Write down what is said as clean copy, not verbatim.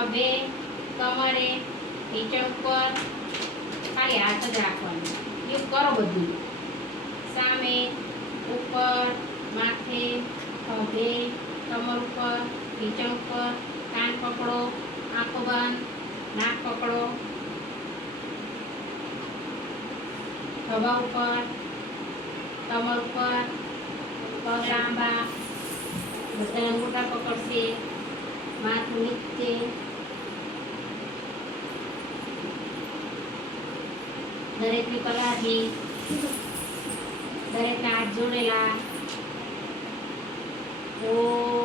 ખભે, કમરે, ઢીંચણ ઉપર ખાલી હાથ જ રાખવાનો. એવું કરો બધું. સામે, ઉપર, માથે, ખભે, કમર ઉપર, ઢીંચણ ઉપર, કાન પકડો, આંખો બંધ, નાક પકડો, ખભા ઉપર, કમર ઉપર, પગ લાંબા, બધા મોટા પકડશે, માથું નીચે, દરેકની પલાઠી, દરેકના હાથ જોડેલા. ઓમ